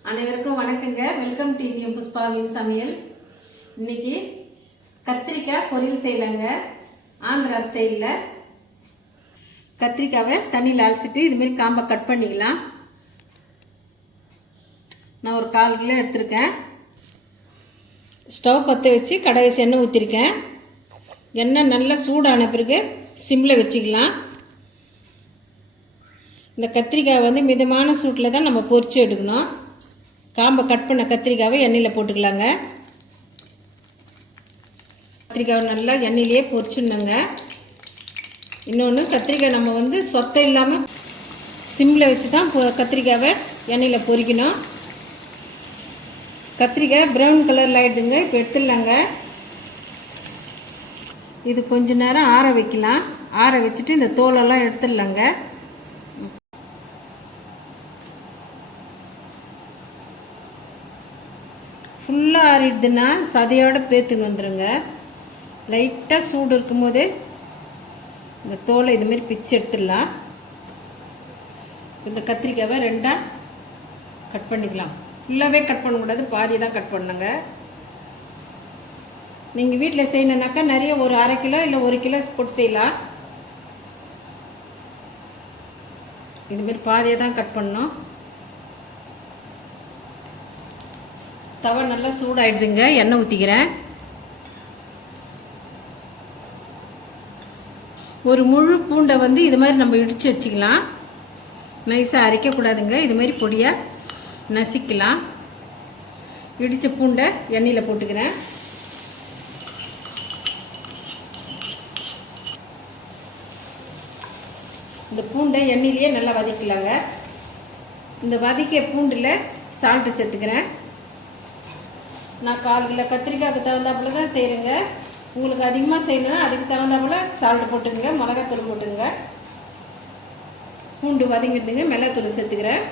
அனைவருக்கும் வணக்கங்க. Welcome TVM புஷ்பாவின் சமையல். இன்னைக்கு கத்திரிக்காய் பொரியல் செய்யலாங்க. ஆந்திரா ஸ்டைலில் கத்திரிக்காவை தண்ணியில் அலசிட்டு இதுமாரி காம்பை கட் பண்ணிக்கலாம். நான் ஒரு 1/4 கிலோ எடுத்திருக்கேன். ஸ்டவ் பற்ற வச்சு கடாயை எண்ணெய் ஊற்றிருக்கேன். எண்ணெய் நல்லா சூடான பிறகு சிம்மில் வச்சுக்கலாம். இந்த கத்திரிக்காய் மிதமான சூட்டில் தான் நம்ம பொரித்து எடுக்கணும். காம்பை கட் பண்ண கத்திரிக்காவை எண்ணெயில் போட்டுக்கலாங்க. கத்திரிக்காவை நல்லா எண்ணெயிலே பொரிச்சுடணுங்க. இன்னொன்று, கத்திரிக்காய் நம்ம சொத்தை இல்லாமல் சிம்மில் வச்சு தான் கத்திரிக்காவை எண்ணெயில் பொரிக்கணும். கத்திரிக்காய் ப்ரௌன் கலரில் ஆகிடுதுங்க. இப்போ எடுத்துடலாங்க. இது கொஞ்ச நேரம் ஆற வைக்கலாம். ஆற வச்சுட்டு இந்த தோலெல்லாம் எடுத்துடலாங்க. ஃபுல்லாக ஆறிடுதுன்னா சதையோடு பேத்துன்னு வந்துடுங்க. லைட்டாக சூடு இருக்கும்போது இந்த தோலை இதுமாரி பிச்சு எடுத்துடலாம். இந்த கத்திரிக்காவை 2ஆக கட் பண்ணிக்கலாம். ஃபுல்லாகவே கட் பண்ணக்கூடாது, பாதி தான் கட் பண்ணுங்க. நீங்கள் வீட்டில் செய்யணுன்னாக்கா நிறைய ஒரு 1/2 கிலோ இல்லை 1 கிலோ போட்டு செய்யலாம். இதுமாரி பாதியாக தான் கட் பண்ணணும். தவா நல்லா சூடாயிடுதுங்க. எண்ணெய் ஊற்றிக்கிறேன். ஒரு முழு பூண்டை இது மாதிரி நம்ம இடித்து வச்சுக்கலாம். நைஸாக அரைக்கக்கூடாதுங்க. இதுமாரி பொடியாக நசிக்கலாம். இடித்த பூண்டை எண்ணெயில் போட்டுக்கிறேன். இந்த பூண்டை எண்ணெயிலேயே நல்லா வதக்கலாங்க. இந்த வதக்கிய பூண்டில் சால்ட்டு சேர்த்துக்கிறேன். நான் 1/4 கிலோ கத்திரிக்காய்க்கு தகுந்தாப்புல தான் செய்கிறேங்க. உங்களுக்கு அதிகமாக செய்யணும்னா அதுக்கு தகுந்தாப்புல சால்ட்டு போட்டுங்க, மிளகாத்தூள் போட்டுங்க. பூண்டு வதங்கிடுதுங்க. மிளகாத்தூள் சேர்த்துக்கிறேன்.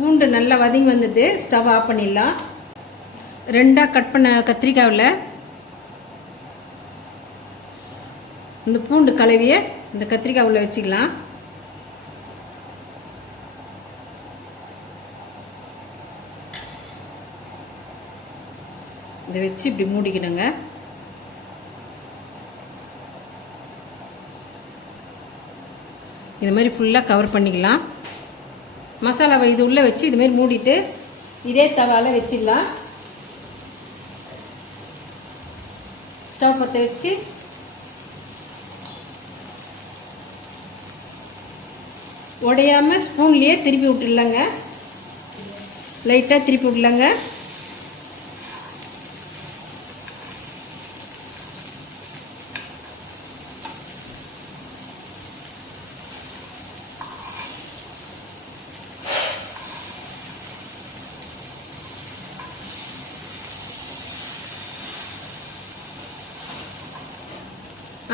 பூண்டு நல்லா வதங்கி வந்தது. ஸ்டவ் ஆஃப் பண்ணிடலாம். 2ஆக கட் பண்ண கத்திரிக்காவில் இந்த பூண்டு கலவியை இந்த கத்திரிக்காய் உள்ள வச்சுக்கலாம். இதை வச்சு இப்படி மூடிக்கணுங்க. இது மாதிரி ஃபுல்லாக கவர் பண்ணிக்கலாம். மசாலாவை இது உள்ளே வச்சு இதுமாரி மூடிட்டு இதே தவாவில் வச்சிடலாம். ஸ்டவ் பற்ற வச்சு உடையாமல் ஸ்பூன்லேயே திருப்பி விட்டுடலாங்க. லைட்டாக திருப்பி விடலாங்க.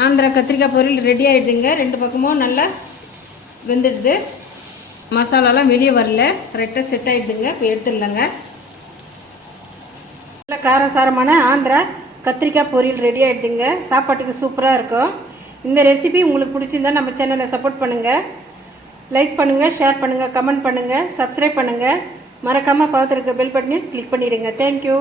ஆந்திரா கத்திரிக்காய் பொரியல் ரெடி ஆகிடுதுங்க. 2 பக்கமும் நல்லா வெந்துடுது. மசாலாலாம் வெளியே வரல, கரெக்டாக செட் ஆகிடுதுங்க. இப்போ எடுத்துடலாங்க. நல்லா காரசாரமான ஆந்திரா கத்திரிக்காய் பொரியல் ரெடி ஆகிடுதுங்க. சாப்பாட்டுக்கு சூப்பராக இருக்கும். இந்த ரெசிபி உங்களுக்கு பிடிச்சிருந்தா நம்ம சேனலை சப்போர்ட் பண்ணுங்கள். லைக் பண்ணுங்கள், ஷேர் பண்ணுங்கள், கமெண்ட் பண்ணுங்கள், சப்ஸ்கிரைப் பண்ணுங்கள். மறக்காமல் பார்த்துருக்க பெல் பட்டனையும் கிளிக் பண்ணிவிடுங்க. தேங்க்யூ.